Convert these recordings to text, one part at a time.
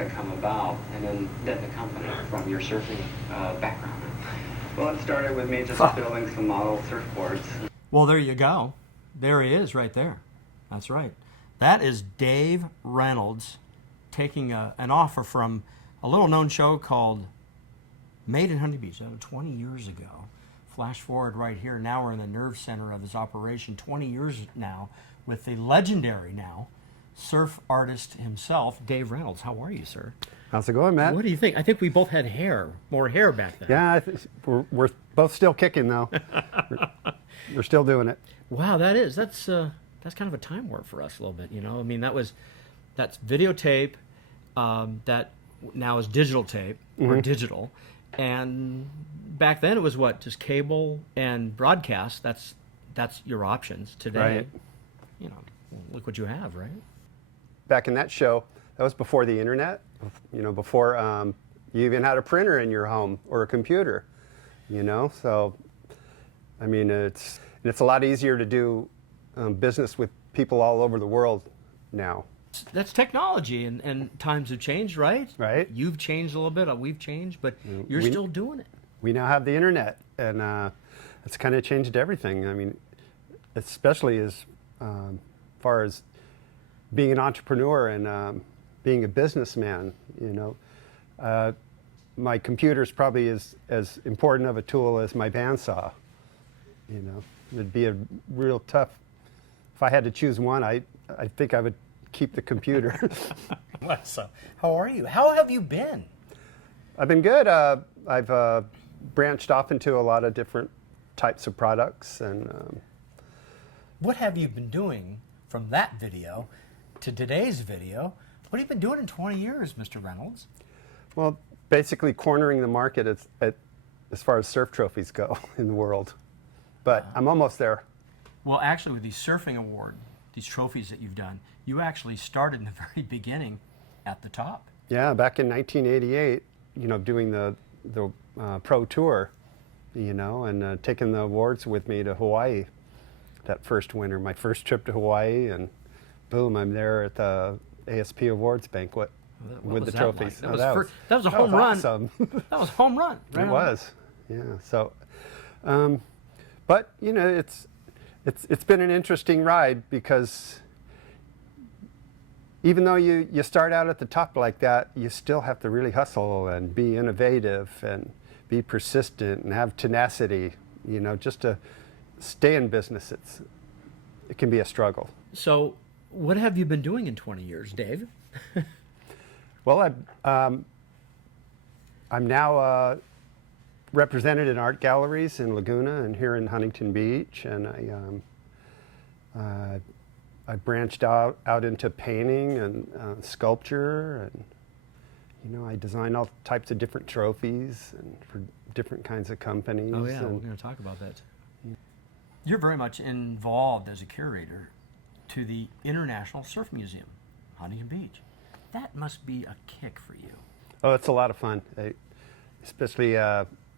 how'd it come about, and then the company from your surfing background? Well, it started with me just building some model surfboards. Well, there you go. There he is right there. That's right. That is Dave Reynolds taking an offer from a little-known show called Made in Huntington Beach, 20 years ago. Flash forward right here. Now we're in the nerve center of his operation, 20 years now, with the legendary now surf artist himself, Dave Reynolds. How are you, sir? How's it going, Matt? What do you think? I think we both had more hair back then. Yeah, we're both still kicking, though. we're still doing it. Wow, that's kind of a time warp for us a little bit, you know. I mean, that's videotape, that now is digital tape or digital, and back then it was what, just cable and broadcast. That's your options today. Right. You know, look what you have, right? Back in that show, that was before the internet. You know, before you even had a printer in your home or a computer. You know, so I mean, it's a lot easier to do business with people all over the world now. That's technology, and times have changed, right? Right. You've changed a little bit, we've changed, but you're still doing it. We now have the internet, and it's kind of changed everything. I mean, especially as far as being an entrepreneur and being a businessman, you know. My computer is probably as important of a tool as my bandsaw. You know, it'd be a real tough. If I had to choose one, I think I would keep the computer. So, how are you? How have you been? I've been good. I've branched off into a lot of different types of products, and what have you been doing from that video to today's video? What have you been doing in 20 years, Mr. Reynolds? Well, basically cornering the market as far as surf trophies go in the world. But I'm almost there. Well, actually, with these surfing award, these trophies that you've done, you actually started in the very beginning at the top. Yeah, back in 1988, you know, doing the pro tour, you know, and taking the awards with me to Hawaii that first winter, my first trip to Hawaii, and boom, I'm there at the ASP Awards banquet with the trophies. Like? That was a home run. Awesome. That was a home run. Right? It was, yeah. So, but you know, it's been an interesting ride, because even though you start out at the top like that, you still have to really hustle and be innovative and be persistent and have tenacity, you know, just to stay in business. It can be a struggle. So what have you been doing in 20 years, Dave? Well, I'm now represented in art galleries in Laguna and here in Huntington Beach, and I branched out into painting and sculpture, and you know, I design all types of different trophies and for different kinds of companies. Oh yeah, we're going to talk about that. You're very much involved as a curator to the International Surf Museum, Huntington Beach. That must be a kick for you. Oh, it's a lot of fun, especially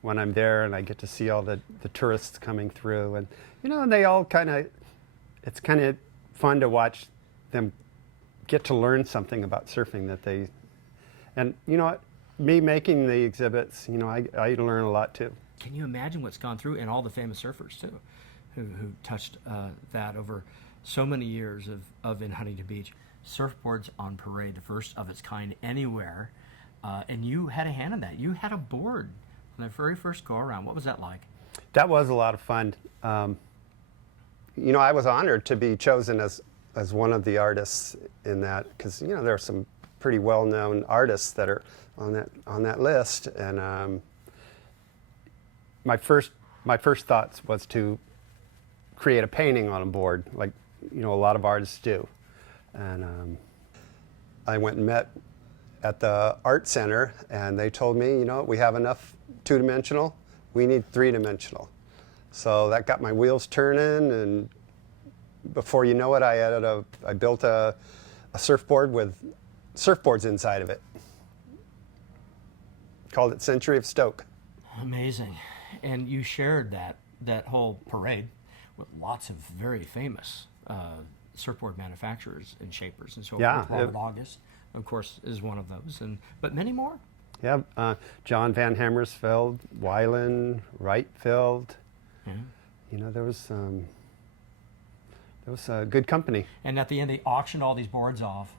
when I'm there and I get to see all the tourists coming through, and you know, they all it's kind of fun to watch them get to learn something about surfing that they, and you know what, me making the exhibits, you know, I learn a lot too. Can you imagine what's gone through, and all the famous surfers too, who touched that over so many years of in Huntington Beach. Surfboards on parade, the first of its kind anywhere, and you had a hand in that. You had a board on the very first go around. What was that like? That was a lot of fun. You know, I was honored to be chosen as one of the artists in that, because you know, there are some pretty well-known artists that are on that list, and my first thoughts was to create a painting on a board, like you know, a lot of artists do. And I went and met at the art center, and they told me, you know, we have enough two-dimensional, we need three-dimensional. So that got my wheels turning, and before you know it, I built a surfboard with surfboards inside of it. Called it Century of Stoke. Amazing. And you shared that whole parade with lots of very famous surfboard manufacturers and shapers and so forth. Robert August, of course, is one of those, but many more. Yeah, John Van Hammersveld, Weiland, Wrightfield. Yeah. You know, there was a good company. And at the end, they auctioned all these boards off,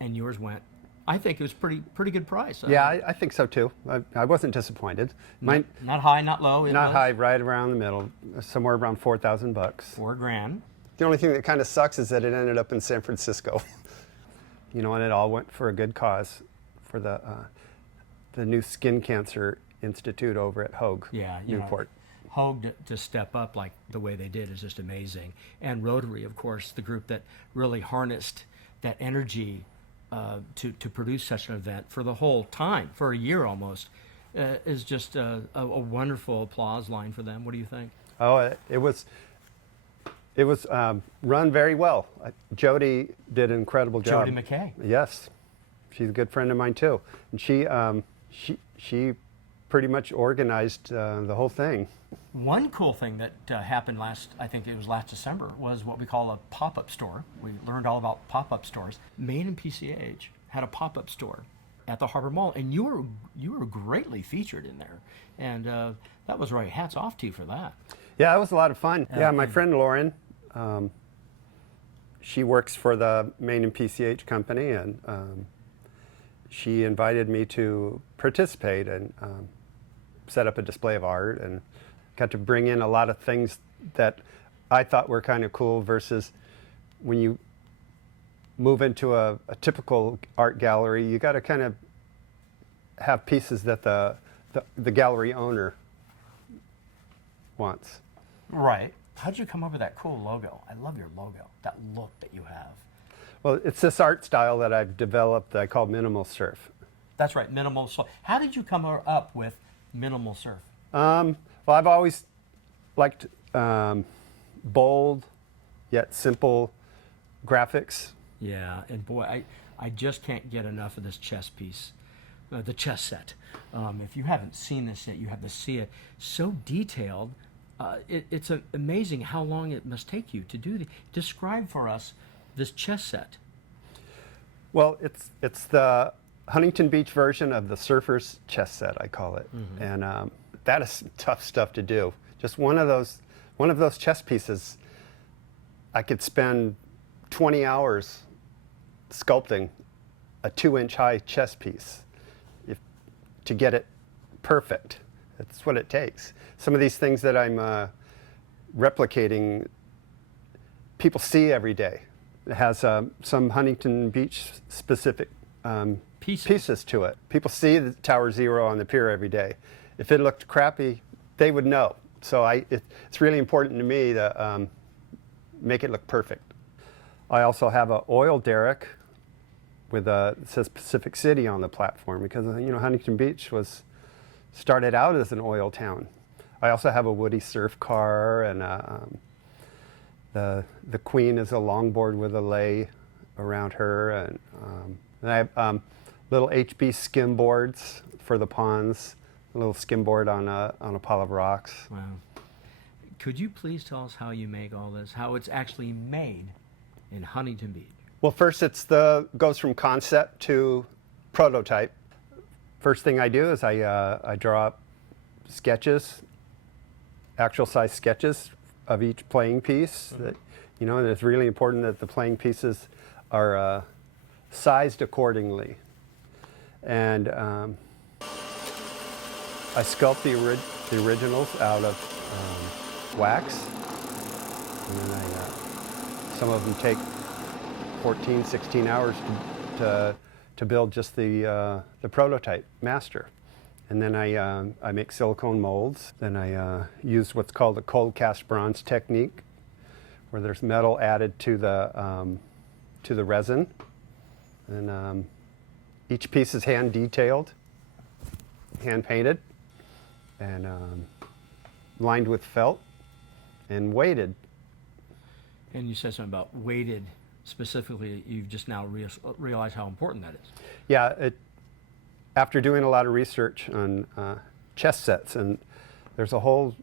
and yours went. I think it was pretty good price. Yeah, I think so too. I wasn't disappointed. Mine, not high, not low. not high, right around the middle, somewhere around $4,000. $4,000. The only thing that kind of sucks is that it ended up in San Francisco. You know, and it all went for a good cause, for the new Skin Cancer Institute over at Hogue, Yeah, Newport. Hogue to step up like the way they did is just amazing. And Rotary, of course, the group that really harnessed that energy to produce such an event for the whole time, for a year almost, is just a wonderful applause line for them. What do you think? Oh, it was run very well. Jody did an incredible job. Jody McKay. Yes, she's a good friend of mine too, and she pretty much organized the whole thing. One cool thing that happened I think it was last December, was what we call a pop-up store. We learned all about pop-up stores. Maine and PCH had a pop-up store at the Harbor Mall, and you were greatly featured in there, and that was right. Hats off to you for that. Yeah, it was a lot of fun. Yeah, my friend Lauren, she works for the Maine and PCH company, and she invited me to participate and set up a display of art, and got to bring in a lot of things that I thought were kind of cool, versus when you move into a typical art gallery, you got to kind of have pieces that the gallery owner wants. Right. How'd you come up with that cool logo? I love your logo, that look that you have. Well, it's this art style that I've developed that I call minimal surf. That's right, minimal surf. How did you come up with minimal surf? Well, I've always liked bold yet simple graphics. Yeah, and boy, I just can't get enough of this chess piece, the chess set. If you haven't seen this yet, you have to see it. So detailed. It's amazing how long it must take you to do the. Describe for us this chess set. Well, it's the Huntington Beach version of the surfer's chess set, I call it, and that is tough stuff to do. Just one of those chess pieces, I could spend 20 hours sculpting a 2-inch high chess piece to get it perfect. That's what it takes. Some of these things that I'm replicating, people see every day. It has some Huntington Beach specific pieces to it. People see the Tower Zero on the pier every day. If it looked crappy, they would know. So it's really important to me to make it look perfect. I also have an oil derrick with it says Pacific City on the platform, because Huntington Beach started out as an oil town. I also have a Woody surf car, and the Queen is a longboard with a lay around her, and I have little HB skim boards for the ponds. A little skimboard on a pile of rocks. Wow. Could you please tell us how you make all this, how it's actually made in Huntington Beach? Well, first goes from concept to prototype. First thing I do is I draw up sketches, actual size sketches of each playing piece. That, and it's really important that the playing pieces are sized accordingly. And I sculpt the originals out of wax, and then some of them take 14, 16 hours to build just the prototype master. And then I make silicone molds. Then I use what's called a cold cast bronze technique, where there's metal added to the resin, and each piece is hand detailed, hand painted, and lined with felt and weighted. And you said something about weighted specifically. You've just now realized how important that is. Yeah, after doing a lot of research on chess sets, and there's a whole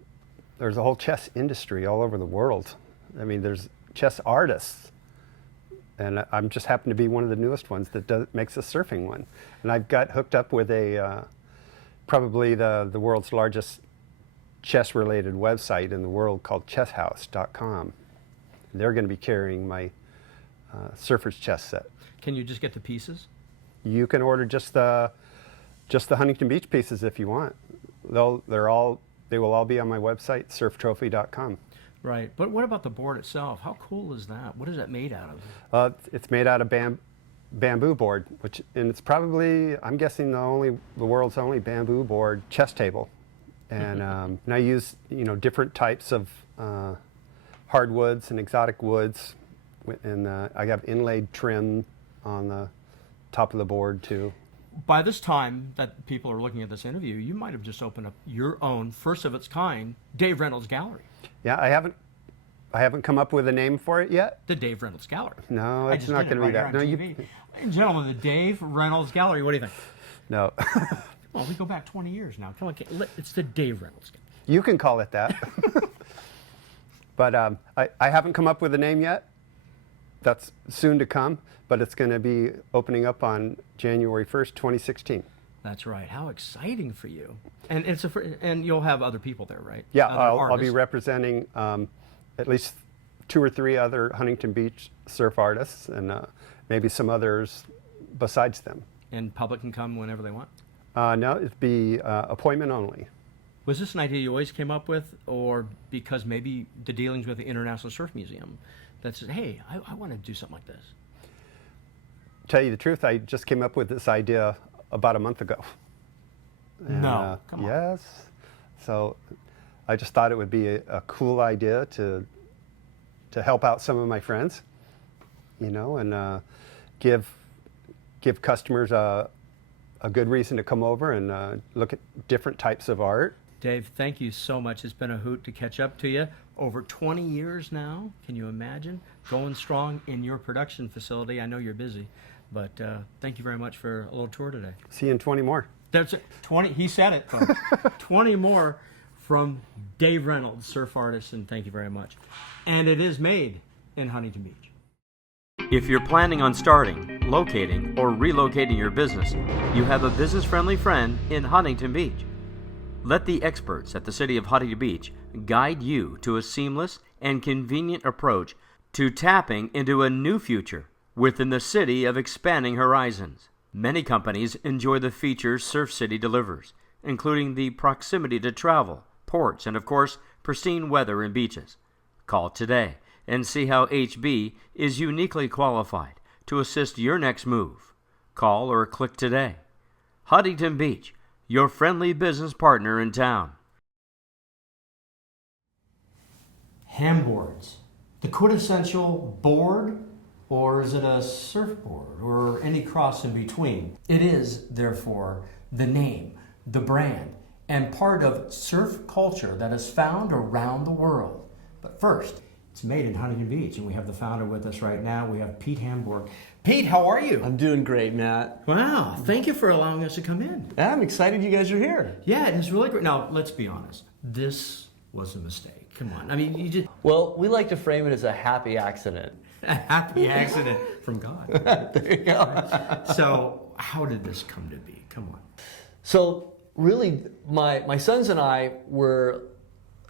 chess industry all over the world. I mean, there's chess artists and I'm just happen to be one of the newest ones that makes a surfing one. And I've got hooked up with a probably the world's largest chess-related website in the world called chesshouse.com. They're going to be carrying my surfer's chess set. Can you just get the pieces? You can order just the Huntington Beach pieces if you want. They will all be on my website, surftrophy.com. Right, but what about the board itself? How cool is that? What is that made out of? It's made out of bamboo board, and it's probably, I'm guessing, the world's only bamboo board chess table. And, and I use different types of hardwoods and exotic woods, and I have inlaid trim on the top of the board too. By this time that people are looking at this interview, you might have just opened up your own first of its kind Dave Reynolds Gallery. Yeah, I haven't come up with a name for it yet. The Dave Reynolds Gallery. No, it's not going to be that. No, Ladies and gentlemen, the Dave Reynolds Gallery. What do you think? No. Well, we go back 20 years now. Come on, it's the Dave Reynolds Gallery. You can call it that. But I haven't come up with a name yet. That's soon to come, but it's going to be opening up on January 1st, 2016. That's right. How exciting for you! And and you'll have other people there, right? Yeah, Other I'll be artists. representing at least 2 or 3 other Huntington Beach surf artists, and maybe some others besides them. And public can come whenever they want. No, it'd be appointment only. Was this an idea you always came up with, or because maybe the dealings with the International Surf Museum that says, hey, I want to do something like this? Tell you the truth, I just came up with this idea about a month ago. And, No, come on. Yes. So I just thought it would be a cool idea to help out some of my friends, and give customers a good reason to come over and look at different types of art. Dave, thank you so much. It's been a hoot to catch up to you. Over 20 years now, can you imagine? Going strong in your production facility. I know you're busy, but thank you very much for a little tour today. See you in 20 more. That's it. 20, he said it, folks. 20 more from Dave Reynolds, surf artist, and thank you very much. And it is made in Huntington Beach. If you're planning on starting, locating, or relocating your business, you have a business-friendly friend in Huntington Beach. Let the experts at the City of Huntington Beach guide you to a seamless and convenient approach to tapping into a new future within the city of expanding horizons. Many companies enjoy the features Surf City delivers, including the proximity to travel, ports, and of course, pristine weather and beaches. Call today and see how HB is uniquely qualified to assist your next move. Call or click today. Huntington Beach, your friendly business partner in town. Hamboards, the quintessential board, or is it a surfboard, or any cross in between? It is, therefore, the name, the brand, and part of surf culture that is found around the world. But first, it's made in Huntington Beach, and we have the founder with us right now. We have Pete Hamboard. Pete, how are you? I'm doing great, Matt. Wow, thank you for allowing us to come in. I'm excited you guys are here. Yeah, it is really great. Now, let's be honest. This was a mistake. Come on. I mean, you just... Well, we like to frame it as a happy accident. A happy accident from God. There you go. So, how did this come to be? Come on. So, really, my sons and I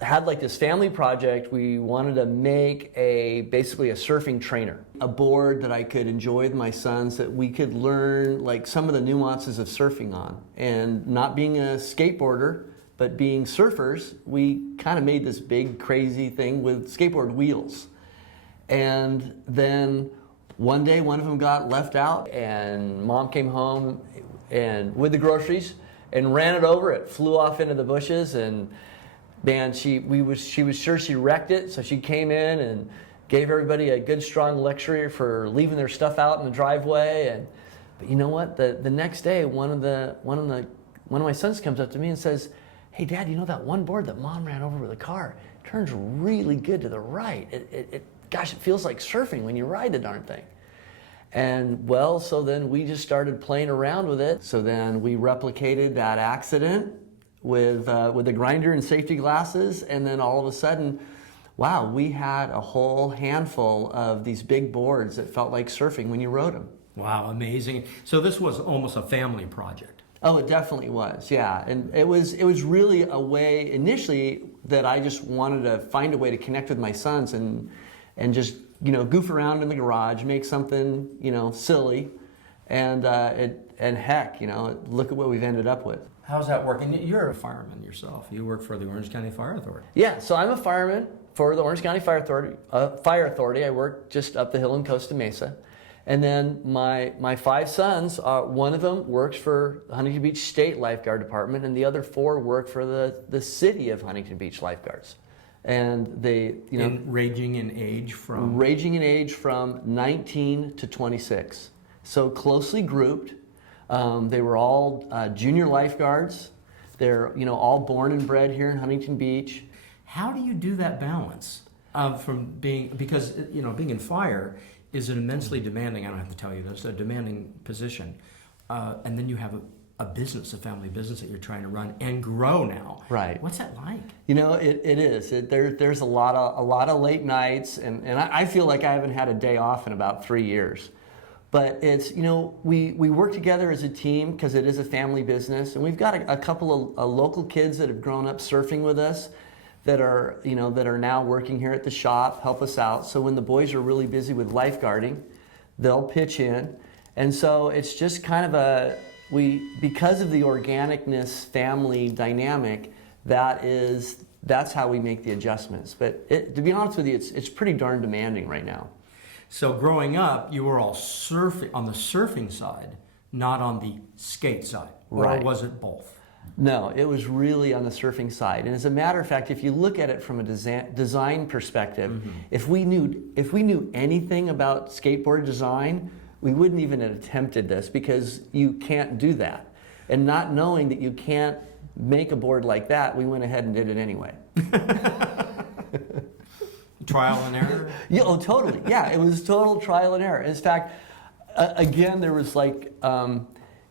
had like this family project. We wanted to make basically a surfing trainer, a board that I could enjoy with my sons, that we could learn like some of the nuances of surfing on. And not being a skateboarder, but being surfers, we kind of made this big crazy thing with skateboard wheels. And then one day one of them got left out, and Mom came home and with the groceries and ran it over. It flew off into the bushes, and man, she was sure she wrecked it, so she came in and gave everybody a good strong lecture for leaving their stuff out in the driveway. But you know what? The next day, one of my sons comes up to me and says, "Hey, Dad, you know that one board that Mom ran over with a car? It turns really good to the right. Gosh, it feels like surfing when you ride the darn thing." And well, so then we just started playing around with it. So then we replicated that accident with the grinder and safety glasses, and then all of a sudden, wow, we had a whole handful of these big boards that felt like surfing when you rode them. Wow, amazing. So this was almost a family project. Oh, it definitely was, yeah. And it was really a way initially that I just wanted to find a way to connect with my sons and just, you know, goof around in the garage, make something, you know, silly, and heck, you know, look at what we've ended up with. How's that working? You're a fireman yourself. You work for the Orange County Fire Authority. Yeah, so I'm a fireman for the Orange County Fire Authority. I work just up the hill in Costa Mesa. And then my 5 sons, one of them works for the Huntington Beach State Lifeguard Department, and the other 4 work for the city of Huntington Beach Lifeguards. And they, you know, ranging in age from 19 to 26. So closely grouped. They were all junior lifeguards. They're, you know, all born and bred here in Huntington Beach. How do you do that balance from being, because, you know, being in fire is an immensely demanding, I don't have to tell you this, a demanding position. And then you have a business, a family business that you're trying to run and grow now. Right. What's that like? You know, it is. There's a lot of late nights, and I feel like I haven't had a day off in about 3 years. But it's, you know, we work together as a team because it is a family business, and we've got a couple of local kids that have grown up surfing with us that are now working here at the shop, help us out. So when the boys are really busy with lifeguarding, they'll pitch in. And so it's just kind of because of the organicness family dynamic, that's how we make the adjustments. But to be honest with you, it's pretty darn demanding right now. So growing up, you were all surfing on the surfing side, not on the skate side, Right. Or was it both? No, it was really on the surfing side. And as a matter of fact, if you look at it from a design perspective, if we knew anything about skateboard design, we wouldn't even have attempted this because you can't do that. And not knowing that you can't make a board like that, we went ahead and did it anyway. Trial and error? Yeah, oh, totally. Yeah, it was total trial and error. In fact, again, there was like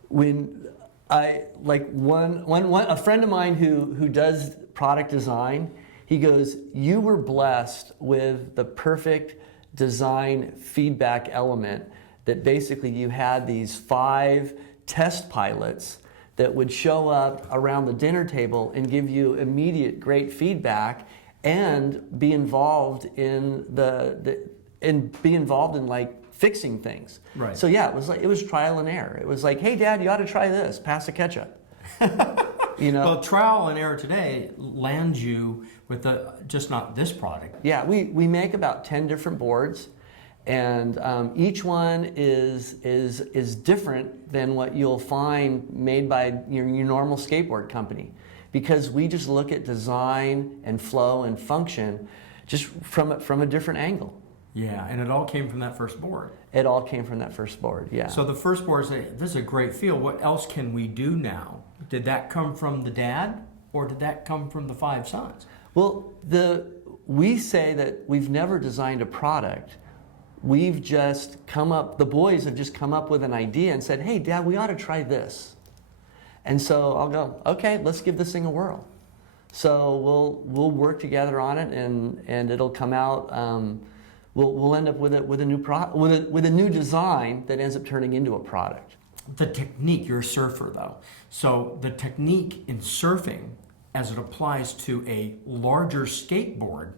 when a friend of mine who does product design, he goes, "You were blessed with the perfect design feedback element that basically you had these 5 test pilots that would show up around the dinner table and give you immediate great feedback and be involved in like fixing things." Right. So yeah, it was trial and error. It was like, "Hey Dad, you ought to try this. Pass the ketchup." You know. Well, trial and error today lands you with just not this product. Yeah, we make about 10 different boards, and each one is different than what you'll find made by your normal skateboard company, because we just look at design and flow and function just from a different angle. Yeah, and it all came from that first board. It all came from that first board, yeah. So the first board said, "This is a great feel. What else can we do now?" Did that come from the dad, or did that come from the 5 sons? Well, we say that we've never designed a product. We've just the boys have just come up with an idea and said, "Hey, Dad, we ought to try this." And so I'll go, "Okay, let's give this thing a whirl." So we'll work together on it, and it'll come out. We'll end up with a new design that ends up turning into a product. The technique, you're a surfer though. So the technique in surfing, as it applies to a larger skateboard,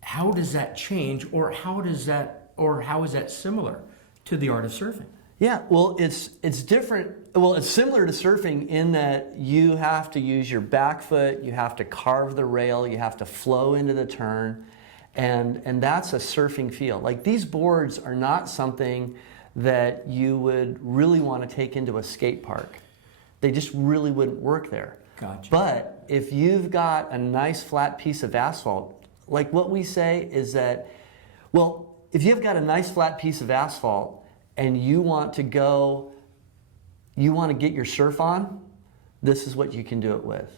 how does that change, or how is that similar to the art of surfing? Yeah, well, it's different. Well, it's similar to surfing in that you have to use your back foot, you have to carve the rail, you have to flow into the turn, and that's a surfing feel. Like, these boards are not something that you would really want to take into a skate park. They just really wouldn't work there. Gotcha. But if you've got a nice flat piece of asphalt, like what we say is that, well, if you've got a nice flat piece of asphalt and you want to get your surf on, this is what you can do it with.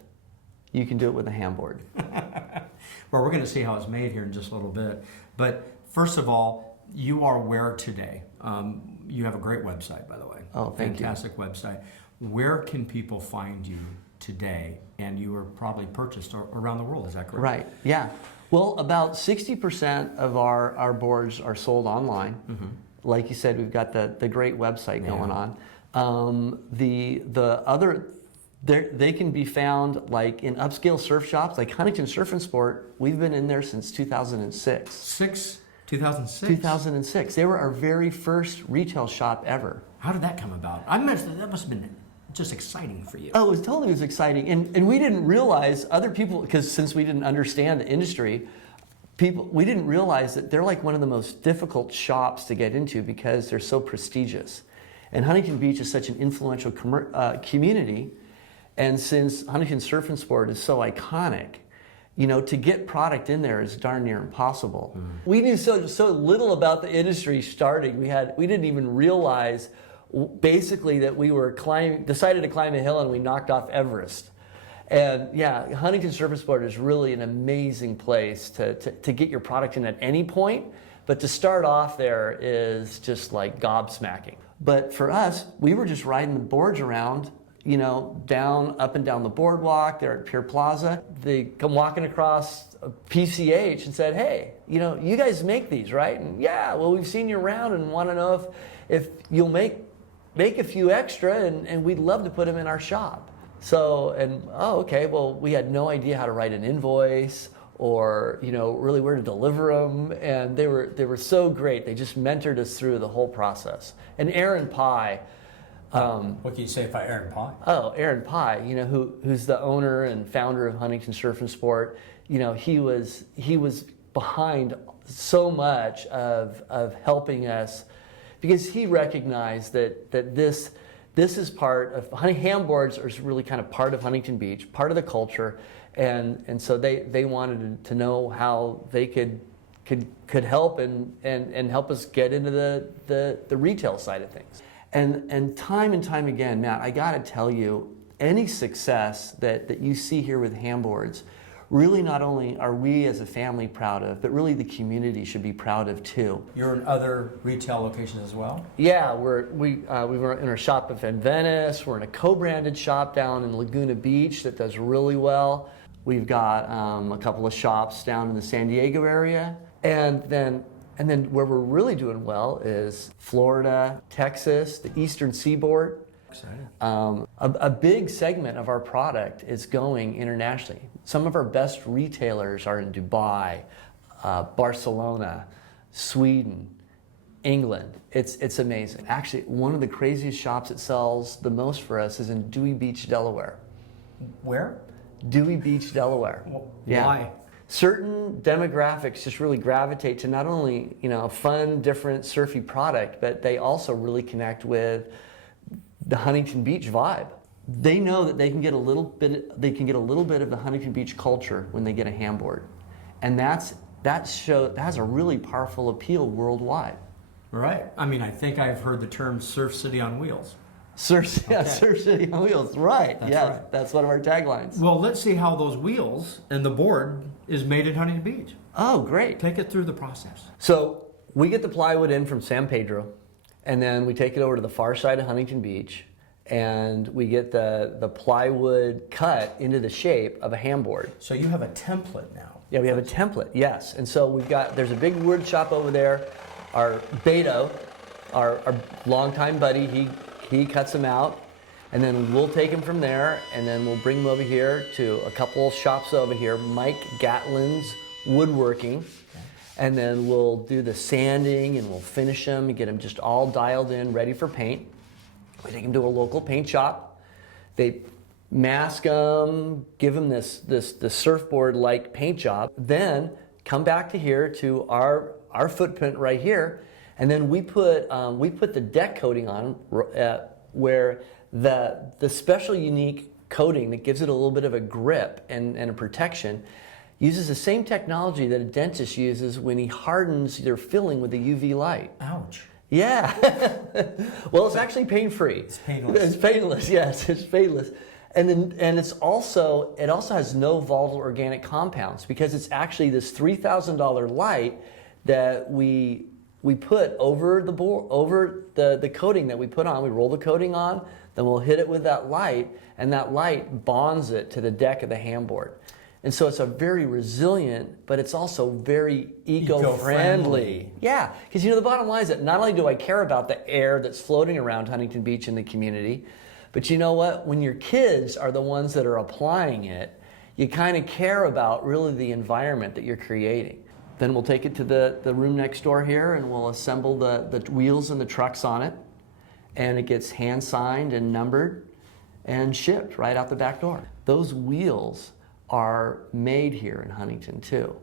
You can do it with a Hamboard. Well, we're going to see how it's made here in just a little bit. But first of all, you are where today? You have a great website, by the way. Oh, thank you. Fantastic website. Where can people find you today? And you were probably purchased around the world, is that correct? Right, yeah. Well, about 60% of our boards are sold online. Like you said, we've got the great website going on. The other, they can be found like in upscale surf shops, like Huntington Surf and Sport. We've been in there since 2006. 2006? 2006. They were our very first retail shop ever. How did that come about? That must have been just exciting for you. Oh, it was exciting. And we didn't realize other people, because since we didn't understand the industry, we didn't realize that they're like one of the most difficult shops to get into because they're so prestigious. And Huntington Beach is such an influential community. And since Huntington Surf and Sport is so iconic, to get product in there is darn near impossible. We knew so little about the industry starting. We didn't even realize basically that we were decided to climb a hill and we knocked off Everest. And yeah, Huntington Surf and Sport is really an amazing place to get your product in at any point, but to start off there is just like gobsmacking. But for us, we were just riding the boards around, up and down the boardwalk there at Pier Plaza. They come walking across PCH and said, hey, you guys make these, right? And yeah, well, we've seen you around and want to know if you'll make a few extra and we'd love to put them in our shop. So, okay, well, we had no idea how to write an invoice or, really where to deliver them. And they were so great. They just mentored us through the whole process. And Aaron Pye. What can you say about Aaron Pye? Oh, Aaron Pye, who's the owner and founder of Huntington Surf and Sport. He was behind so much of helping us because he recognized that this is part of Hamboards is really kind of part of Huntington Beach, part of the culture, and so they wanted to know how they could help and help us get into the retail side of things. And time again, Matt, I got to tell you, any success that you see here with Hamboards, really not only are we as a family proud of, but really the community should be proud of too. You're in other retail locations as well? Yeah, we were in our shop up in Venice. We're in a co-branded shop down in Laguna Beach that does really well. We've got a couple of shops down in the San Diego area, and then where we're really doing well is Florida, Texas, the Eastern Seaboard. Exciting. A big segment of our product is going internationally. Some of our best retailers are in Dubai, Barcelona, Sweden, England. It's amazing. Actually, one of the craziest shops that sells the most for us is in Dewey Beach, Delaware. Where? Dewey Beach, Delaware. Yeah. Why? Certain demographics just really gravitate to not only a fun, different, surfy product, but they also really connect with the Huntington Beach vibe. They know that they can get a little bit of the Huntington Beach culture when they get a Hamboard, and that has a really powerful appeal worldwide. Right. I mean, I think I've heard the term Surf City on Wheels. Surf City on Wheels. Right. Right. That's one of our taglines. Well, let's see how those wheels and the board is made at Huntington Beach. Oh, great. Take it through the process. So we get the plywood in from San Pedro, and then we take it over to the far side of Huntington Beach, and we get the plywood cut into the shape of a Hamboard. So you have a template now. Yeah, we have a template, yes. And so there's a big wood shop over there. Our Beto, our longtime buddy, he cuts them out, and then we'll take them from there, and then we'll bring them over here to a couple shops over here, Mike Gatlin's Woodworking, and then we'll do the sanding and we'll finish them and get them just all dialed in, ready for paint. We take them to a local paint shop. They mask them, give them this surfboard-like paint job, then come back to here to our footprint right here, and then we put the deck coating on where the special unique coating that gives it a little bit of a grip and a protection uses the same technology that a dentist uses when he hardens their filling with the UV light. Ouch. Yeah. Well, it's actually pain-free. It's painless. It's painless, yes, it's painless. And it also has no volatile organic compounds because it's actually this $3,000 light that we put over the board, over the coating that we put on. We roll the coating on, then we'll hit it with that light, and that light bonds it to the deck of the Hamboard. And so it's a very resilient, but it's also very eco-friendly. Eco-friendly. Yeah, because the bottom line is that not only do I care about the air that's floating around Huntington Beach in the community, but you know what? When your kids are the ones that are applying it, you kind of care about really the environment that you're creating. Then we'll take it to the room next door here, and we'll assemble the wheels and the trucks on it, and it gets hand signed and numbered and shipped right out the back door. Those wheels are made here in Huntington too.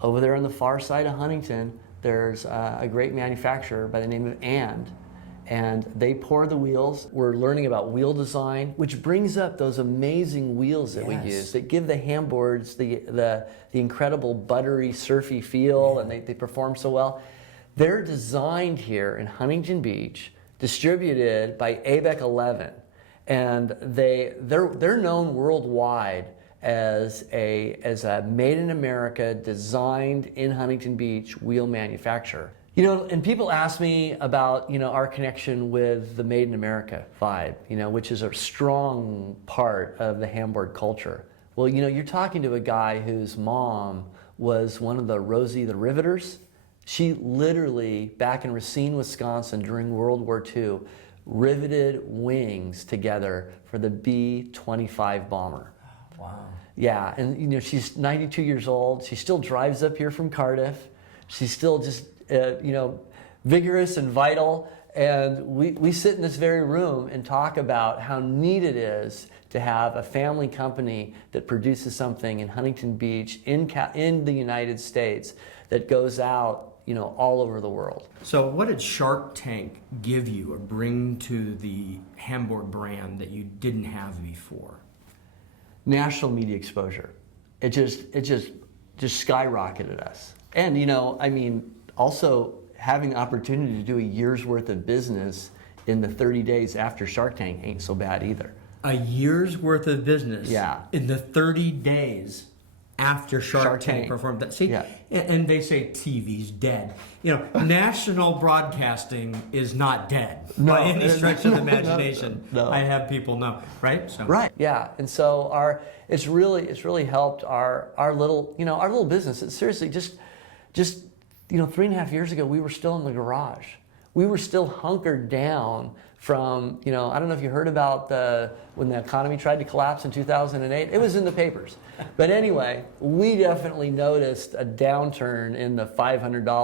Over there on the far side of Huntington, there's a great manufacturer by the name of and they pour the wheels. We're learning about wheel design, which brings up those amazing wheels that we use that give the Hamboards the incredible buttery, surfy feel, and they perform so well. They're designed here in Huntington Beach, distributed by ABEC 11, and they're known worldwide as a made in America, designed in Huntington Beach wheel manufacturer. And people ask me about, our connection with the Made in America vibe, which is a strong part of the Hamboard culture. Well, you're talking to a guy whose mom was one of the Rosie the Riveters. She literally, back in Racine, Wisconsin, during World War II, riveted wings together for the B-25 bomber. Wow. Yeah, and she's 92 years old. She still drives up here from Cardiff. She's still just, vigorous and vital. And we sit in this very room and talk about how neat it is to have a family company that produces something in Huntington Beach, in the United States, that goes out, all over the world. So what did Shark Tank give you or bring to the Hamboard brand that you didn't have before? National media exposure. It just skyrocketed us. And also having the opportunity to do a year's worth of business in the 30 days after Shark Tank ain't so bad either. A year's worth of business. Yeah. In the 30 days after Shark Tank performed that. See, yeah. And they say TV's dead. National broadcasting is not dead by any stretch of the imagination. No. I have people know, right? So. Right. Yeah. And so it's really helped our little business. It's seriously just 3.5 years ago, we were still in the garage. We were still hunkered down from, I don't know if you heard about when the economy tried to collapse in 2008. It was in the papers. But anyway, we definitely noticed a downturn in the $500,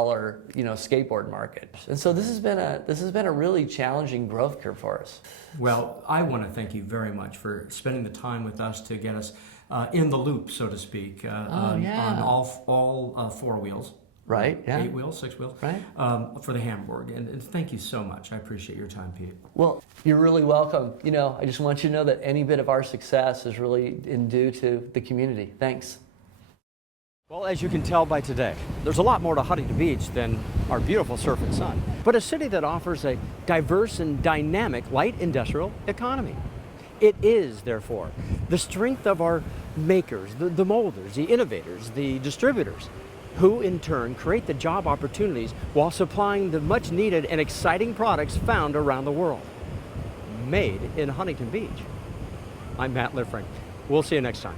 skateboard market. And so this has been a really challenging growth curve for us. Well, I want to thank you very much for spending the time with us to get us in the loop, so to speak, on all four wheels. Right, yeah. 8 wheels, 6 wheels. Right. For the Hamburg. And thank you so much. I appreciate your time, Pete. Well, you're really welcome. I just want you to know that any bit of our success is really due to the community. Thanks. Well, as you can tell by today, there's a lot more to Huntington Beach than our beautiful surf and sun, but a city that offers a diverse and dynamic light industrial economy. It is, therefore, the strength of our makers, the molders, the innovators, the distributors, who in turn create the job opportunities while supplying the much needed and exciting products found around the world. Made in Huntington Beach. I'm Matt Liffring. We'll see you next time.